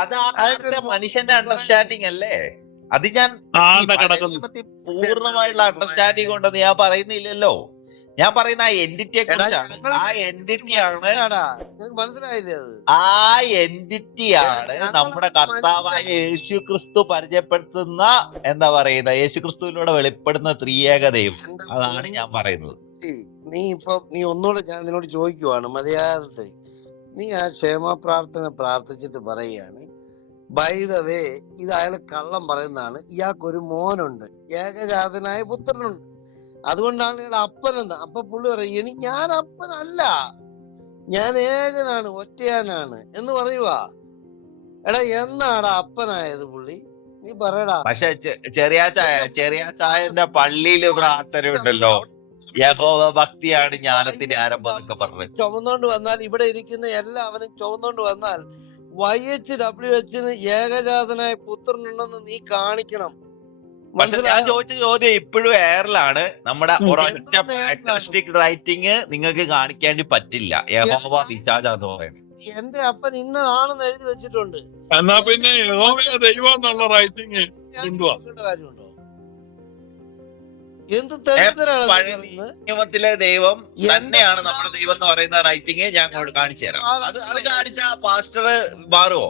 അത് മനുഷ്യന്റെ അണ്ടർസ്റ്റാൻഡിങ് അല്ലേ? അത് ഞാൻ പൂർണമായിട്ടുള്ള അണ്ടർസ്റ്റാൻഡിങ് ഉണ്ടെന്ന് ഞാൻ പറയുന്നില്ലല്ലോ. ഞാൻ പറയുന്ന ആ എന്റിറ്റിയെ കുറിച്ചാണ് ആ എന്റിറ്റിയാണ് എടാ, മനസ്സിലായില്ലേ അത്? ആ എന്റിറ്റിയാണ് നമ്മുടെ കർത്താവായ യേശു ക്രിസ്തു പരിചയപ്പെടുത്തുന്ന എന്താ പറയുന്ന യേശു ക്രിസ്തുവിലൂടെ വെളിപ്പെടുന്ന ത്രിയേകതയും അതാണ് ഞാൻ പറയുന്നത്. നീ ഇപ്പൊ നീ ഒന്നുകൂടെ ഞാൻ നിന്നോട് ചോദിക്കുവാണ് മര്യാദത്തെ. നീ ആ ക്ഷേമ പ്രാർത്ഥന പ്രാർത്ഥിച്ചിട്ട് പറയുകയാണ് ബൈ ദ വേ ഇത് അയാൾ കള്ളം പറയുന്നതാണ്. ഇയാൾക്കൊരു മോനുണ്ട്. ഏകജാതനായ പുത്രനുണ്ട്. അതുകൊണ്ടാണ് ഇയാൾ അപ്പനെന്ന്. അപ്പൊ പുള്ളി പറയും എനിക്ക് ഞാൻ അപ്പനല്ല. ഞാൻ ഏകനാണ് ഒറ്റയാനാണ്. എന്ന് പറയുക എടാ എന്നാടാ അപ്പനായത് പുള്ളി? നീ പറയടാ. പക്ഷെ ചെറിയ ചായ ചെറിയ ചായന്റെ പള്ളിയിൽ പ്രാർത്ഥന ഉണ്ടല്ലോ. യഹോവ ഭക്തിയാണ് ജ്ഞാനത്തിന്റെ ആരംഭം എന്നൊക്കെ പറഞ്ഞു. ചുമന്നോണ്ട് വന്നാൽ ഇവിടെ ഇരിക്കുന്ന എല്ലാവരും ചുമന്നോണ്ട് വന്നാൽ വൈ എച്ച് ഡബ്ല്യു എച്ചിന് ഏകജാതനായ പുത്രനുണ്ടെന്ന് നീ കാണിക്കണം. പക്ഷെ ഞാൻ ചോദിച്ച ചോദ്യം ഇപ്പോഴും എയറിലാണ്. നമ്മുടെ. ഒരൊറ്റ റൈറ്റിംഗ് നിങ്ങൾക്ക് കാണിക്കേണ്ടി പറ്റില്ല. യഹോവ പറയുന്നത് എന്റെ അപ്പൻ ഇന്നതാണെന്ന് എഴുതി വെച്ചിട്ടുണ്ട്. എന്നാ പിന്നെ ദൈവം എന്നുള്ള റൈറ്റിംഗ് കാര്യമുണ്ടോ? എന്ത് നിയമത്തിലെ ദൈവം തന്നെയാണ് നമ്മുടെ ദൈവം എന്ന് പറയുന്ന റൈറ്റിംഗ് ഞാൻ അവിടെ കാണിച്ചു തരാം. അത് അത് കാണിച്ച പാസ്റ്റർ മാറുവോ?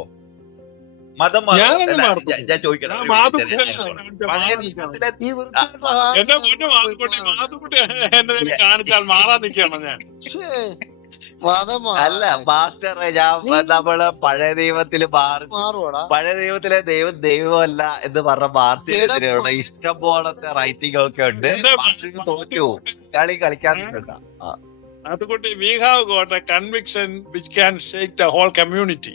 മതം. ഞാൻ- ചോദിക്കണം കാണിച്ചാൽ മാറാൻ നിൽക്കണം ഞാൻ. അല്ല പാസ്റ്റർ നമ്മൾ പഴയ നിയമത്തിൽ പഴയ നിയമത്തിലെ ദൈവം ദൈവമല്ല എന്ന് പറഞ്ഞ മാർസിയുടെ ഇഷ്ടം പോലത്തെ റൈറ്റിംഗ് ഒക്കെ ഉണ്ട്. തോറ്റു കളി കളിക്കാൻ അതുകൊണ്ട് we have got a conviction which can shake the whole community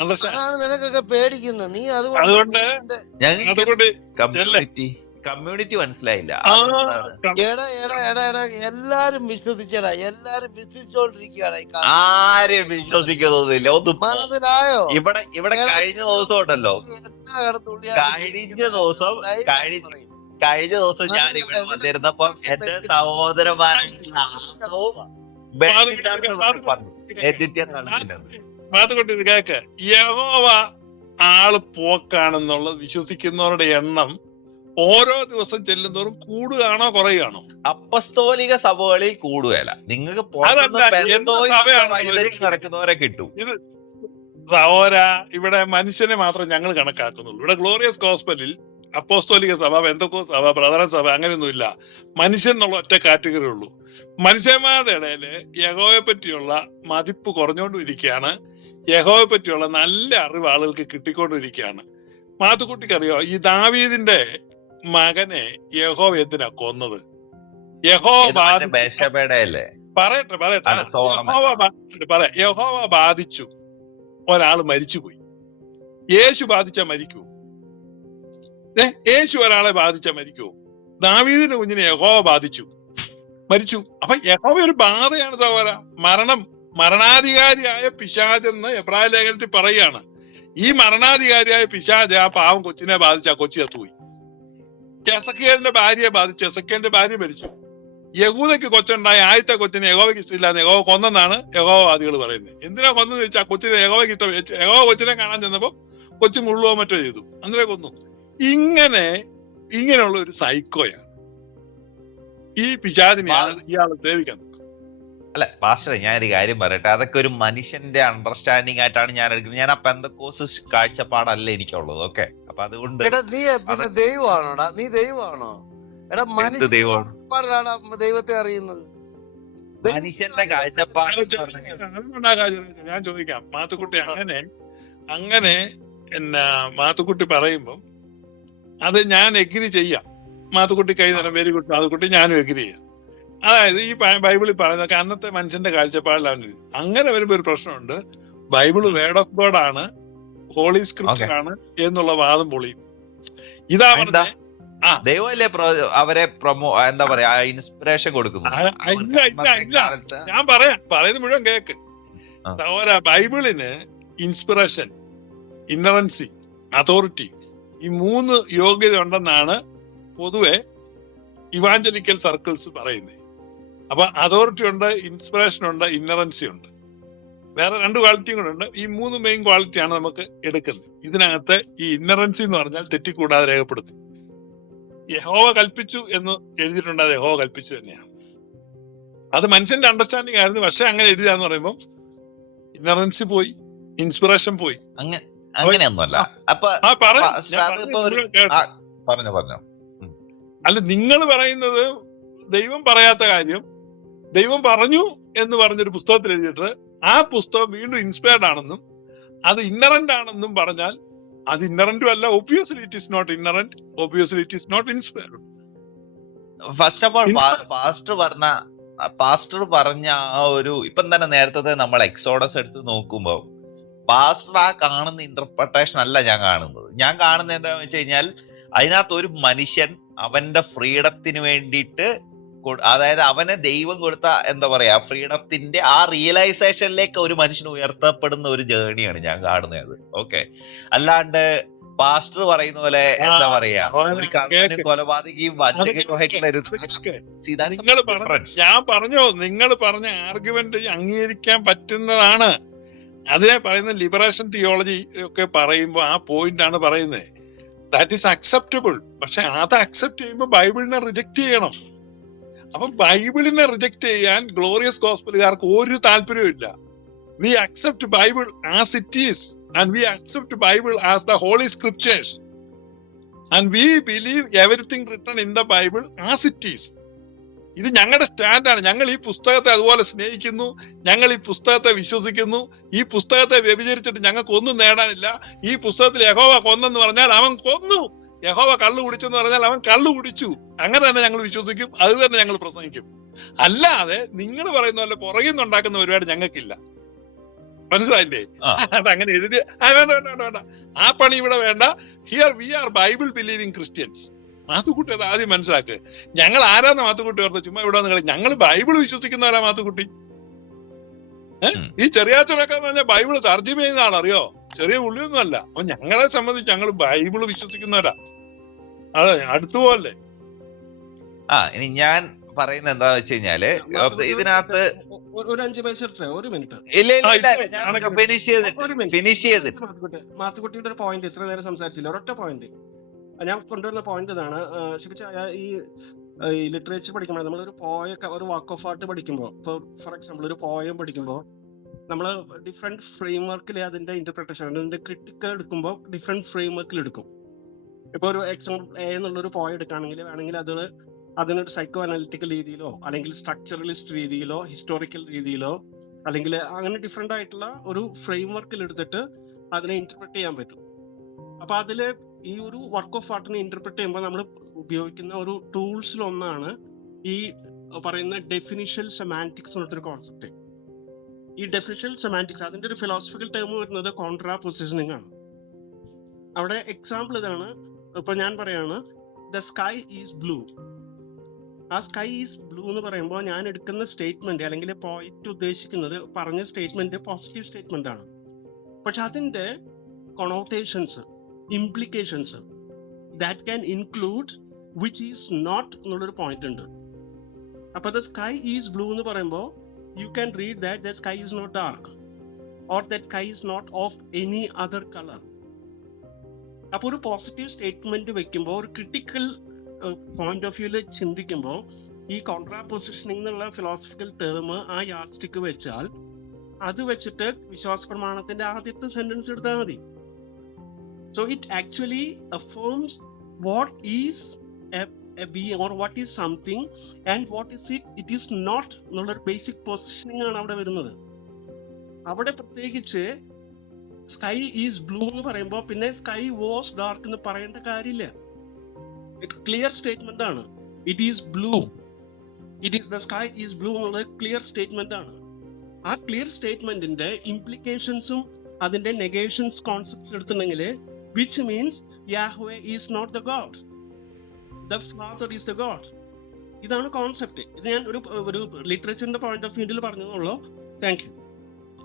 understand അതാണ് നിനക്കൊക്കെ പേടിക്കുന്നത്. നീ അതുകൊണ്ട് അതുകൊണ്ട് മാത്തുക്കുട്ടി കമ്മ്യൂണിറ്റി മനസ്സിലായില്ല. എടാ എടാ എടാ എടാ എല്ലാരും വിശ്വസിച്ചടാ എല്ലാരും വിശ്വസിച്ചോണ്ടിരിക്കുകയാണ്. ആരും വിശ്വസിക്കുന്നൊന്നുമില്ല. ഒന്ന് മനസ്സിലായോ? ഇവിടെ ഇവിടെ കഴിഞ്ഞ ദിവസം ഉണ്ടല്ലോ കഴിഞ്ഞ ദിവസം കഴിഞ്ഞ ദിവസം ഞാൻ ഇവിടെ വന്നിരുന്നപ്പോ എന്റെ സഹോദരന്മാരെ യഹോവ ആൾ പോക്കാണെന്നുള്ളത് വിശ്വസിക്കുന്നവരുടെ എണ്ണം ഓരോ ദിവസം ചെല്ലുന്തോറും കൂടുകയാണോ കുറയുകയാണോ? അപ്പസ്തോലിക സഭകളിൽ കൂടുകയല്ല. നിങ്ങൾക്ക് നടക്കുന്നവരെ കിട്ടും. സഹോര ഇവിടെ മനുഷ്യനെ മാത്രം ഞങ്ങൾ കണക്കാക്കുന്നുള്ളൂ. ഇവിടെ ഗ്ലോറിയസ് ഹോസ്പിറ്റലിൽ അപ്പോസ്തോലിക സഭ ബന്ധക്കോ സഭ പ്രധാന സഭ അങ്ങനെയൊന്നുമില്ല. മനുഷ്യൻ എന്നുള്ള ഒറ്റ കാറ്റഗറി ഉള്ളൂ. മനുഷ്യന്മാരുടെ ഇടയിൽ യഹോയെ പറ്റിയുള്ള മതിപ്പ് കുറഞ്ഞുകൊണ്ടിരിക്കുകയാണ്. യഹോയെ പറ്റിയുള്ള നല്ല അറിവ് ആളുകൾക്ക് കിട്ടിക്കൊണ്ടിരിക്കുകയാണ്. മാത്തുക്കുട്ടിക്കറിയോ? ഈ ദാവീദിന്റെ മകനെ യഹോവ എന്തിനാ കൊന്നത്? യഹോ ബാധിച്ചു. പറയട്ടെ പറയട്ടെ. യഹോവ പറയാം. യഹോവ ബാധിച്ചു. ഒരാൾ മരിച്ചുപോയി. യേശു ബാധിച്ച മരിക്കൂ യേശു ഒരാളെ ബാധിച്ച മരിക്കൂ ദാവീദിന്റെ കുഞ്ഞിനെ യഹോവ ബാധിച്ചു. മരിച്ചു. അപ്പൊ യഹോവ ഒരു ബാധയാണ് സഹോദര. മരണം മരണാധികാരിയായ പിശാജ് എന്ന് എബ്രായ ലേഖനത്തിൽ പറയുകയാണ്. ഈ മരണാധികാരിയായ പിശാജ് ആ പാവം കൊച്ചിനെ ബാധിച്ച ആ കൊച്ചി എത്തുപോയി എസക്കേലിന്റെ ഭാര്യയെ ബാധിച്ചു. ചെസക്കേലിന്റെ ഭാര്യ മരിച്ചു. യഹൂദയ്ക്ക് കൊച്ചുണ്ടായ ആദ്യത്തെ കൊച്ചിനെ യഗോവയ്ക്ക് ഇഷ്ടമില്ലാന്ന് യഗോവ കൊന്നെന്നാണ് യഗോവാദികൾ പറയുന്നത്. എന്തിനാ കൊന്നെന്ന് ചോദിച്ചാൽ കൊച്ചിനെ യഗോവയ്ക്ക് ഇഷ്ടം യഗോവ കൊച്ചിനെ കാണാൻ ചെന്നപ്പോ കൊച്ചു മുള്ളുവോ മറ്റോ ചെയ്തു. അന്നേരം കൊന്നു. ഇങ്ങനെ ഇങ്ങനെയുള്ള ഒരു സൈക്കോയാണ് ഈ പിശാദിനെയാണ് ഇയാളെ സേവിക്കുന്നത് അല്ല പാസ്റ്റർ ഞാൻ ഒരു കാര്യം പറയട്ടെ. അതൊക്കെ ഒരു മനുഷ്യന്റെ അണ്ടർസ്റ്റാൻഡിങ് ആയിട്ടാണ് ഞാൻ എടുക്കുന്നത്. ഞാൻ ആ പെന്തക്കോസ് കാഴ്ചപ്പാടല്ല എനിക്കുള്ളത് ഓക്കെ അപ്പൊ അതുകൊണ്ട് എടാ നീ പിന്നെ ദൈവമാണോടാ? നീ ദൈവമാണോ? എടാ മനുഷ്യ ദൈവത്തെ അറിയുന്നത്. മനുഷ്യന്റെ കാഴ്ചപ്പാട് ഞാൻ ചോദിക്കാം മാത്തുക്കുട്ടി അങ്ങനെ അങ്ങനെ എന്നാ മാത്തുക്കുട്ടി പറയുമ്പം അത് ഞാൻ എഗ്രി ചെയ്യാം. മാത്തുക്കുട്ടി കൈ തരാം. വെരി ഗുഡ് മാത്തുക്കുട്ടി ഞാനും എഗ്രി ചെയ്യാം. അതായത് ഈ ബൈബിളിൽ പറയുന്നതൊക്കെ അന്നത്തെ മനുഷ്യന്റെ കാഴ്ചപ്പാടിലാണ്. അങ്ങനെ വരുമ്പോ ഒരു പ്രശ്നമുണ്ട്. ബൈബിൾ വേർഡ് ഓഫ് ഗോഡ് ആണ് ഹോളി സ്ക്രിപ്റ്റ് ആണ് എന്നുള്ള വാദം പൊളിയും. ഇതാ? പറഞ്ഞ. ദൈവമല്ലേ അവരെ പ്രൊമോ എന്താ പറയാ ഇൻസ്പിറേഷൻ കൊടുക്കുന്നു ഞാൻ പറയാം. പറയുന്നത് മുഴുവൻ കേക്ക്. ബൈബിളിന് ഇൻസ്പിറേഷൻ ഇന്നറൻസി അതോറിറ്റി ഈ മൂന്ന് യോഗ്യത ഉണ്ടെന്നാണ് പൊതുവെ ഇവാഞ്ചലിക്കൽ സർക്കിൾസ് പറയുന്നത്. അപ്പൊ അതോറിറ്റി ഉണ്ട് ഇൻസ്പിറേഷൻ ഉണ്ട് ഇന്നറൻസി ഉണ്ട്. വേറെ രണ്ട് ക്വാളിറ്റിയും കൂടെ ഉണ്ട്. ഈ മൂന്ന് മെയിൻ ക്വാളിറ്റിയാണ് നമുക്ക് എടുക്കുന്നത്. ഇതിനകത്ത് ഈ ഇന്നറൻസി എന്ന് പറഞ്ഞാൽ തെറ്റിക്കൂടാതെ രേഖപ്പെടുത്തും. യഹോവ കൽപ്പിച്ചു എന്ന് എഴുതിയിട്ടുണ്ട് അത് യഹോവ കൽപ്പിച്ചു തന്നെയാണ്. അത് മനുഷ്യന്റെ അണ്ടർസ്റ്റാൻഡിങ് ആയിരുന്നു. പക്ഷെ അങ്ങനെ എഴുതിയാന്ന് പറയുമ്പോൾ ഇന്നറൻസി പോയി ഇൻസ്പിറേഷൻ പോയി. അങ്ങനെയൊന്നുമല്ല. അല്ല നിങ്ങൾ പറയുന്നത് ദൈവം പറയാത്ത കാര്യം ദൈവം പറഞ്ഞു എന്ന് പറഞ്ഞൊരു പുസ്തകത്തിൽ എഴുതിയിട്ട് ആ പുസ്തകം വീണ്ടും ഇൻസ്പയർഡ് ആണെന്നും അത് ഇന്നറന്റ് ആണെന്നും പറഞ്ഞാൽ അത് ഇന്നറന്റും അല്ല obviously it is not inerrant obviously it is not inspired first of all pastor പറഞ്ഞ പാസ്റ്റർ പറഞ്ഞ ആ ഒരു ഇപ്പം തന്നെ നേരത്തെ നമ്മൾ എക്സോഡസ് എടുത്ത് നോക്കുമ്പോൾ പാസ്റ്റർ ആ കാണുന്ന ഇന്റർപ്രിട്ടേഷൻ അല്ല ഞാൻ കാണുന്നത്. ഞാൻ കാണുന്നത് എന്താണെന്ന് വെച്ച് കഴിഞ്ഞാൽ അതിനകത്ത് ഒരു മനുഷ്യൻ അവന്റെ ഫ്രീഡത്തിന് വേണ്ടിയിട്ട് അതായത് അവനെ ദൈവം കൊടുത്ത എന്താ പറയാ ഫ്രീഡത്തിന്റെ ആ റിയലൈസേഷനിലേക്ക് ഒരു മനുഷ്യൻ ഉയർത്തപ്പെടുന്ന ഒരു ജേണിയാണ് ഞാൻ കാണുന്നത്. ഓക്കെ അല്ലാണ്ട് പാസ്റ്റർ പറയുന്ന പോലെ എന്താ പറയാ ഒരു കള്ളനും. കൊലപാതകയും. ഞാൻ പറഞ്ഞോ നിങ്ങൾ പറഞ്ഞ ആർഗ്യുമെന്റ് അംഗീകരിക്കാൻ പറ്റുന്നതാണ്. അതിനെ പറയുന്ന ലിബറേഷൻ തിയോളജി ഒക്കെ പറയുമ്പോൾ ആ പോയിന്റ് ആണ് പറയുന്നത്. ദാറ്റ് ഈസ് അക്സെപ്റ്റബിൾ പക്ഷെ അത് അക്സെപ്റ്റ് ചെയ്യുമ്പോൾ ബൈബിളിനെ റിജക്ട് ചെയ്യണം. അപ്പൊ ബൈബിളിനെ റിജക്ട് ചെയ്യാൻ ഗ്ലോറിയസ് ഗോസ്പലുകാർക്ക് ഒരു താല്പര്യമില്ല we accept Bible as it is and we accept Bible as the holy scriptures and we believe everything written in the Bible as it is ഇത് ഞങ്ങളുടെ സ്റ്റാൻഡാണ് ഞങ്ങൾ ഈ പുസ്തകത്തെ അതുപോലെ സ്നേഹിക്കുന്നു. ഞങ്ങൾ ഈ പുസ്തകത്തെ വിശ്വസിക്കുന്നു. ഈ പുസ്തകത്തെ വ്യഭിചരിച്ചിട്ട് ഞങ്ങൾക്ക് ഒന്നും നേടാനില്ല. ഈ പുസ്തകത്തിൽ യഹോവ കൊന്നെന്ന് പറഞ്ഞാൽ അവൻ കൊന്നു. യഹോവ കള്ളു കുടിച്ചെന്ന് പറഞ്ഞാൽ അവൻ കള്ളു കുടിച്ചു. അങ്ങനെ തന്നെ ഞങ്ങൾ വിശ്വസിക്കും. അത് തന്നെ ഞങ്ങൾ പ്രസംഗിക്കും. അല്ലാതെ നിങ്ങൾ പറയുന്ന പോലെ പുറകിൽ നിന്നുണ്ടാക്കുന്ന പരിപാടി ഞങ്ങൾക്കില്ല. മനസ്സിലായില്ലേ? അങ്ങനെ എഴുതി ആ, വേണ്ട വേണ്ട വേണ്ട വേണ്ട. ആ പണി ഇവിടെ വേണ്ട. Here we are Bible believing Christians Mathukutty അത് ആദ്യം മനസ്സിലാക്ക്. ഞങ്ങൾ ആരാന്ന് മാത്തുക്കുട്ടി ഓർത്ത് ചുമ്മാ ഇവിടെ നിങ്ങൾ ഞങ്ങൾ ബൈബിൾ വിശ്വസിക്കുന്നവരാ മാത്തുക്കുട്ടി? ഏഹ് ഈ ചെറിയാച്ചനൊക്കെ പറഞ്ഞാൽ ബൈബിൾ തർജമ ചെയ്യുന്ന ആളറിയോ അറിയോ? ചെറിയ ഉള്ളിയൊന്നും അല്ല അപ്പൊ ഞങ്ങളെ സംബന്ധിച്ച് ഞങ്ങൾ ബൈബിൾ വിശ്വസിക്കുന്നവരാ. അതെ അടുത്തുപോലെ ആ ഇനി ഞാൻ പറയുന്ന എന്താ വെച്ച് കഴിഞ്ഞാൽ ഇതിനകത്ത് ഒരു- അഞ്ച് പൈസ മിനിറ്റ്. ഇല്ല ഇല്ല ഫിനിഷ് ചെയ്തിട്ട് ഫിനിഷ് ചെയ്തിട്ട്. മാത്തുക്കുട്ടിയുടെ ഒരു പോയിന്റ് ഇത്ര നേരം സംസാരിച്ചില്ല ഒരൊറ്റ പോയിന്റ് ഞാൻ കൊണ്ടുവരുന്ന പോയിന്റ് ഇതാണ് ഷിപ്പിച്ച ഈ ഈ ലിറ്ററേച്ചർ പഠിക്കുമ്പോൾ നമ്മൾ ഒരു പോയ ഒരു വാക്ക് ഓഫ് ആർട്ട് പഠിക്കുമ്പോൾ ഫോർ എക്സാമ്പിൾ ഒരു പോയം പഠിക്കുമ്പോൾ നമ്മൾ ഡിഫറെന്റ് ഫ്രെയിം വർക്കിൽ അതിന്റെ ഇന്റർപ്രിട്ടേഷൻ അതിന്റെ ക്രിട്ടിക്കൽ എടുക്കുമ്പോൾ ഡിഫറെന്റ് ഫ്രെയിം വർക്കിൽ എടുക്കും. ഇപ്പോൾ ഒരു എക്സാമ്പിൾ എ എന്നുള്ളൊരു പോയ എടുക്കുകയാണെങ്കിൽ വേണമെങ്കിൽ അത് അതിനൊരു സൈക്കോ അനാലിറ്റിക്കൽ രീതിയിലോ അല്ലെങ്കിൽ സ്ട്രക്ചറലിസ്റ്റ് രീതിയിലോ ഹിസ്റ്റോറിക്കൽ രീതിയിലോ അല്ലെങ്കിൽ അങ്ങനെ ഡിഫറെന്റ് ആയിട്ടുള്ള ഒരു ഫ്രെയിം വർക്കിൽ എടുത്തിട്ട് അതിനെ ഇന്റർപ്രറ്റ് ചെയ്യാൻ പറ്റും. അപ്പോൾ അതിൽ ഈ ഒരു വർക്ക് ഓഫ് ആർട്ടിനെ ഇന്റർപ്രറ്റ് ചെയ്യുമ്പോൾ നമ്മൾ ഉപയോഗിക്കുന്ന ഒരു ടൂൾസിൽ ഒന്നാണ് ഈ പറയുന്ന ഡെഫിനിഷ്യൽ സെമാന്റിക്സ് എന്നൊരു കോൺസെപ്റ്റ് ഈ ഡെഫിനിഷൻ സെമാന്റിക്സ് അതിന്റെ ഒരു ഫിലോസഫിക്കൽ ടേം വരുന്നത് കോൺട്രാ പൊസിഷനിങ് ആണ്. അവിടെ എക്സാമ്പിൾ ഇതാണ്. ഇപ്പൊ ഞാൻ പറയാണ് ദ സ്കൈ ഈസ് ബ്ലൂ ആ സ്കൈ ഈസ് ബ്ലൂ എന്ന് പറയുമ്പോൾ ഞാൻ എടുക്കുന്ന സ്റ്റേറ്റ്മെന്റ് അല്ലെങ്കിൽ പോയിന്റ് ഉദ്ദേശിക്കുന്നത് പറഞ്ഞ സ്റ്റേറ്റ്മെന്റ് പോസിറ്റീവ് സ്റ്റേറ്റ്മെന്റ് ആണ്. പക്ഷെ അതിന്റെ connotations implications that can include which is not എന്നുള്ളൊരു പോയിന്റ് ഉണ്ട്. അപ്പോൾ ദ സ്കൈ ഈസ് ബ്ലൂ എന്ന് പറയുമ്പോൾ you can read that the sky is not dark or that sky is not of any other color. അപ്പൊ ഒരു positive statement വെക്കുമ്പോൾ ഒരു critical point of വ്യൂൽ ചിന്തിക്കുമ്പോൾ ഈ കോൺട്രാ പൊസിഷനിങ് എന്നുള്ള ഫിലോസഫിക്കൽ ടേം ആ യാർഡ് സ്റ്റിക്ക് വെച്ചാൽ അത് വെച്ചിട്ട് വിശ്വാസ പ്രമാണത്തിന്റെ ആദ്യത്തെ സെന്റൻസ് എടുത്താൽ മതി so it actually affirms what is a being or what is something and what is it it is not എന്നുള്ളൊരു ബേസിക് പൊസിഷനിങ് ആണ് അവിടെ വരുന്നത്. അവിടെ പ്രത്യേകിച്ച് സ്കൈ ഈസ് ബ്ലൂ എന്ന് പറയുമ്പോൾ പിന്നെ സ്കൈ വാസ് ഡാർക്ക് എന്ന് പറയേണ്ട കാര്യമില്ല. ഇറ്റ് ക്ലിയർ സ്റ്റേറ്റ്മെന്റ് ആണ്. It is blue it is the sky is blue എന്നുള്ളത് ക്ലിയർ സ്റ്റേറ്റ്മെന്റ് ആണ്. ആ ക്ലിയർ സ്റ്റേറ്റ്മെന്റിന്റെ ഇംപ്ലിക്കേഷൻസും അതിന്റെ നെഗേഷൻസ് കോൺസെപ്റ്റ്സ് എടുത്തിട്ടുണ്ടെങ്കിൽ which means Yahweh is not the God is the God ഇതാണ് കോൺസെപ്റ്റ് ഇത് ഞാൻ ഒരു ഒരു ലിറ്ററേച്ചറിന്റെ പോയിന്റ് ഓഫ് വ്യൂവിൽ പറഞ്ഞതുള്ളൂ. താങ്ക് യു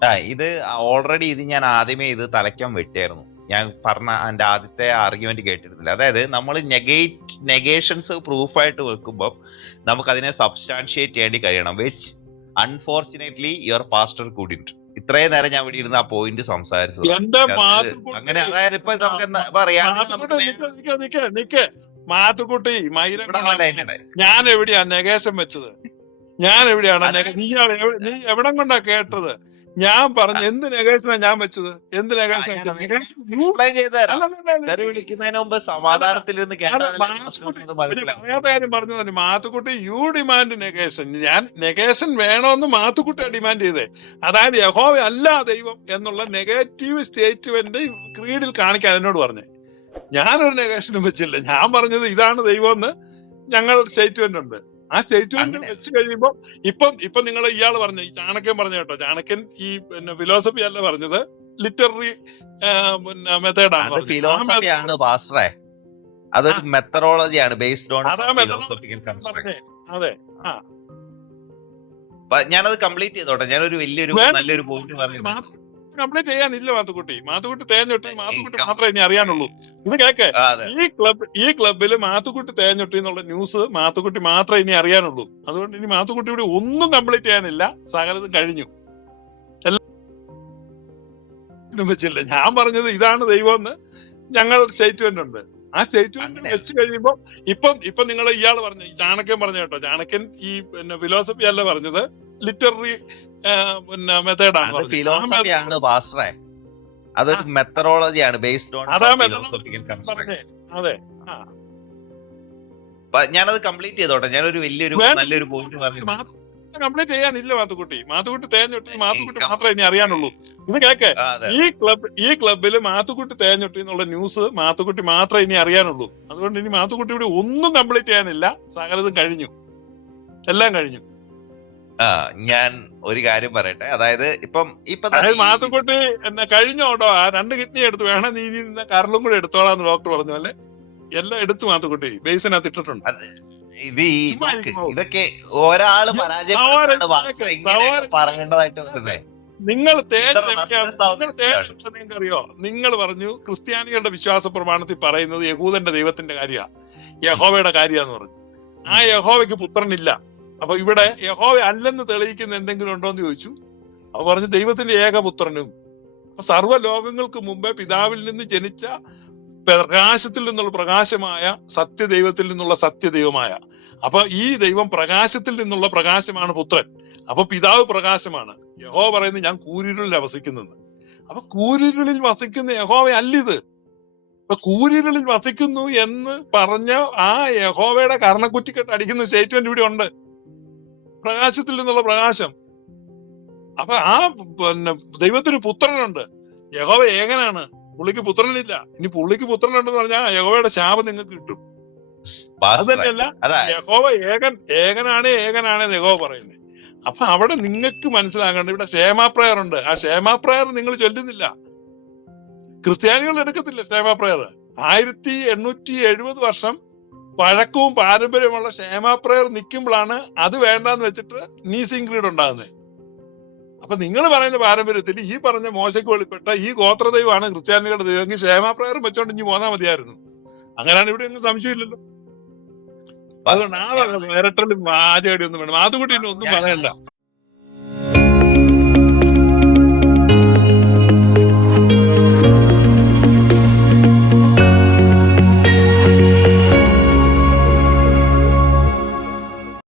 ആ ഇത് ഓൾറെഡി ഇത് ഞാൻ ആദ്യമേ ഇത് തലയ്ക്കാൻ വെട്ടിയായിരുന്നു. ഞാൻ പറഞ്ഞ എന്റെ ആദ്യത്തെ ആർഗ്യുമെന്റ് കേട്ടിരുന്നില്ല. അതായത് നമ്മൾ നെഗേറ്റ് നെഗേഷൻസ് പ്രൂഫായിട്ട് വെക്കുമ്പോൾ നമുക്ക് അതിനെ സബ്സ്റ്റാൻഷിയേറ്റ് ചെയ്യേണ്ടി കഴിയണം വിച്ച് അൺഫോർച്ചുനേറ്റ്ലി യുവർ പാസ്റ്റർ കൂടിയിട്ട് ഇത്രയും നേരം ഞാൻ ഇവിടെ ഇരുന്ന് ആ പോയിന്റ് സംസാരിച്ചത്. അങ്ങനെ അതായത് ഇപ്പൊ നമുക്ക് എന്താ പറയാ മാത്തുക്കുട്ടി മൈരം ഞാൻ എവിടെയാ നെഗേഷൻ വെച്ചത്? ഞാൻ എവിടെയാണ് നീ നീ എവിടെ- കൊണ്ടാ കേട്ടത്? ഞാൻ പറഞ്ഞു എന്ത് നെഗേഷനാ ഞാൻ വെച്ചത്? എന്ത് നെഗേഷൻ കാര്യം പറഞ്ഞു തന്നെ മാത്തുക്കുട്ടി യു ഡിമാൻഡ് നെഗേഷൻ ഞാൻ നെഗേഷൻ വേണമെന്ന് മാത്തുക്കുട്ടിയെ ഡിമാൻഡ് ചെയ്തേ. അതായത് യഹോവ അല്ല ദൈവം എന്നുള്ള നെഗറ്റീവ് സ്റ്റേറ്റ്മെന്റ് ക്രീഡിൽ കാണിക്കാൻ എന്നോട് പറഞ്ഞേ. ഞാനൊരു നെഗേഷനും വെച്ചില്ല. ഞാൻ പറഞ്ഞത് ഇതാണ് ദൈവം എന്ന് ഞങ്ങൾ സ്റ്റേറ്റ്മെന്റ് ഉണ്ട്. ആ സ്റ്റേറ്റ്മെന്റ് മെന്റ് വെച്ച് കഴിയുമ്പോൾ ഇപ്പം ഇപ്പം നിങ്ങൾ ഇയാൾ പറഞ്ഞ ഈ ചാണക്യൻ പറഞ്ഞ കേട്ടോ. ചാണക്യൻ ഈ പിന്നെ ഫിലോസഫി അല്ല പറഞ്ഞത്. ലിറ്റററി പിന്നെ മെത്തേഡാണ് ഫിലോസഫിയാണ് പാസ്റ്ററെ. അതൊരു മെത്തഡോളജിയാണ് ബേസ്ഡ് ഓൺ ഫിലോസഫിക്കൽ അതെ ഞാനത് കംപ്ലീറ്റ് ചെയ്തോട്ടെ. ഞാനൊരു വലിയൊരു നല്ലൊരു പോയിന്റ് പറഞ്ഞു കംപ്ലീറ്റ് ചെയ്യാനില്ല മാത്തുക്കുട്ടി. മാത്തുക്കുട്ടി തേഞ്ഞൊട്ടി മാത്തുക്കുട്ടി മാത്രമേ ഇനി അറിയാനുള്ളൂ. ഇത് കേക്ക്. ഈ ക്ലബ് ഈ ക്ലബിൽ മാത്തുക്കുട്ടി തേഞ്ഞൊട്ടി എന്നുള്ള ന്യൂസ് മാത്തുക്കുട്ടി മാത്രമേ ഇനി അറിയാനുള്ളൂ. അതുകൊണ്ട് ഇനി മാത്തുക്കുട്ടി ഇവിടെ ഒന്നും കംപ്ലീറ്റ് ചെയ്യാനില്ല. സകലതും കഴിഞ്ഞു. എല്ലാം വെച്ചില്ല. ഞാൻ പറഞ്ഞത് ഇതാണ് ദൈവം എന്ന് ഞങ്ങൾ സ്റ്റേറ്റ്മെന്റ് ഉണ്ട്. ആ സ്റ്റേറ്റ്മെന്റ്. വെച്ച് കഴിയുമ്പോ ഇപ്പം ഇപ്പൊ നിങ്ങൾ ഇയാൾ പറഞ്ഞു ചാണക്യൻ പറഞ്ഞ കേട്ടോ. ചാണക്യൻ ഈ പിന്നെ ഫിലോസഫി അല്ല പറഞ്ഞത്. ലിറ്റററി പിന്നെ മെത്തേഡാണ് പാസ്റ്ററെ. അതൊരു മെത്തഡോളജിയാണ് ബേസ്ഡ് ഓൺ അതാ ഞാനത് കംപ്ലീറ്റ് ചെയ്തോട്ടെ. ഞാനൊരു വലിയൊരു. നല്ലൊരു പോയിന്റ് പറഞ്ഞു കംപ്ലീറ്റ് ചെയ്യാനില്ല മാത്തുക്കുട്ടി. മാത്തുക്കുട്ടി തേഞ്ഞൊട്ടി മാത്തുക്കുട്ടി. മാത്രമേ ഇനി അറിയാനുള്ളൂ. ഇത് കേക്ക്. ഈ ക്ലബ് ഈ ക്ലബിൽ മാത്തുക്കുട്ടി തേഞ്ഞൊട്ടി എന്നുള്ള ന്യൂസ് മാത്തുക്കുട്ടി മാത്രമേ ഇനി അറിയാനുള്ളൂ. അതുകൊണ്ട് ഇനി മാത്തുക്കുട്ടി ഇവിടെ ഒന്നും കംപ്ലീറ്റ് ചെയ്യാനില്ല. സകലതും കഴിഞ്ഞു. എല്ലാം കഴിഞ്ഞു. ആ ഞാൻ ഒരു കാര്യം പറയട്ടെ. അതായത് ഇപ്പം ഇപ്പൊ മാത്തുക്കുട്ടി എന്നാ കഴിഞ്ഞോട്ടോ ആ രണ്ട് കിഡ്നി എടുത്തു വേണം നീ നിന്ന കരളും കൂടെ എടുത്തോളാന്ന് ഡോക്ടർ പറഞ്ഞു അല്ലേ? എല്ലാം എടുത്തു മാത്തുക്കുട്ടി. ബേസിനകത്ത് ഇട്ടിട്ടുണ്ട്. ഇത് ഈ? ഇതൊക്കെ ഒരാൾ പറയേണ്ടതായിട്ട് വരുന്നേ. നിങ്ങൾ നിങ്ങൾക്കറിയോ നിങ്ങൾ അറിയോ നിങ്ങൾ പറഞ്ഞു ക്രിസ്ത്യാനികളുടെ വിശ്വാസ പ്രമാണത്തിൽ പറയുന്നത് യഹൂദന്റെ ദൈവത്തിന്റെ കാര്യ. യഹോവയുടെ കാര്യന്ന് പറഞ്ഞു. ആ യഹോവയ്ക്ക് പുത്രനില്ല. അപ്പൊ ഇവിടെ യഹോവ അല്ലെന്ന് തെളിയിക്കുന്ന എന്തെങ്കിലും ഉണ്ടോ എന്ന് ചോദിച്ചു. അവ പറഞ്ഞു ദൈവത്തിന്റെ ഏകപുത്രനും അപ്പൊ സർവ ലോകങ്ങൾക്ക് മുമ്പേ പിതാവിൽ നിന്ന് ജനിച്ച പ്രകാശത്തിൽ നിന്നുള്ള പ്രകാശമായ സത്യദൈവത്തിൽ നിന്നുള്ള സത്യദൈവമായ. അപ്പൊ ഈ ദൈവം പ്രകാശത്തിൽ നിന്നുള്ള പ്രകാശമാണ് പുത്രൻ. അപ്പൊ പിതാവ് പ്രകാശമാണ്. യഹോ പറയുന്നത് ഞാൻ കൂരിരുളിൽ വസിക്കുന്നത് അപ്പൊ കൂരിരുളിൽ വസിക്കുന്ന യഹോവ അല്ലിത്? ഇപ്പൊ കൂരിരുളിൽ വസിക്കുന്നു എന്ന് പറഞ്ഞ ആ യഹോവയുടെ കർണക്കുറ്റിക്കെട്ട് അടിക്കുന്ന സ്റ്റേറ്റ്മെന്റ് ഇവിടെ ഉണ്ട്. പ്രകാശത്തിൽ നിന്നുള്ള പ്രകാശം. അപ്പൊ ആ പിന്നെ ദൈവത്തിന് പുത്രനുണ്ട്. യഹോവ ഏകനാണ്. പുള്ളിക്ക് പുത്രനില്ല. ഇനി പുള്ളിക്ക് പുത്രനുണ്ടെന്ന് പറഞ്ഞാൽ യഹോവയുടെ ശാപം നിങ്ങൾക്ക് കിട്ടും. അതല്ല യഹോവ ഏകൻ ഏകനാണ് ഏകനാണ് യഹോവ പറയുന്നത്. അപ്പൊ അവിടെ നിങ്ങൾക്ക് മനസ്സിലാകേണ്ട ഇവിടെ ക്ഷേമ പ്രയർ ഉണ്ട്. ആ ക്ഷേമ പ്രയർ നിങ്ങൾ ചൊല്ലുന്നില്ല. ക്രിസ്ത്യാനികൾ എടുക്കത്തില്ല ക്ഷേമ പ്രയർ ആയിരത്തി എണ്ണൂറ്റി എഴുപത് വർഷം പഴക്കവും പാരമ്പര്യമുള്ള ക്ഷേമ പ്രയർ നിൽക്കുമ്പോഴാണ് അത് വേണ്ടെന്ന് വെച്ചിട്ട് നീസിംഗ് ക്രീഡ് ഉണ്ടാകുന്നത് അപ്പൊ നിങ്ങൾ പറയുന്ന പാരമ്പര്യത്തിൽ ഈ പറഞ്ഞ മോശയ്ക്ക് വെളിപ്പെട്ട ഈ ഗോത്രദൈവമാണ് ക്രിസ്ത്യാനികളുടെ ദൈവമെങ്കിൽ ക്ഷേമ പ്രയറും വെച്ചോണ്ട് ഇനി പോന്നാ മതിയായിരുന്നു. അങ്ങനെയാണ് ഇവിടെ ഒന്നും സംശയമില്ലല്ലോ. അതുകൊണ്ട് ആ വിരട്ടലും വാചകടി ഒന്നും വേണം അതുകൂടി ഒന്നും പറയണ്ട.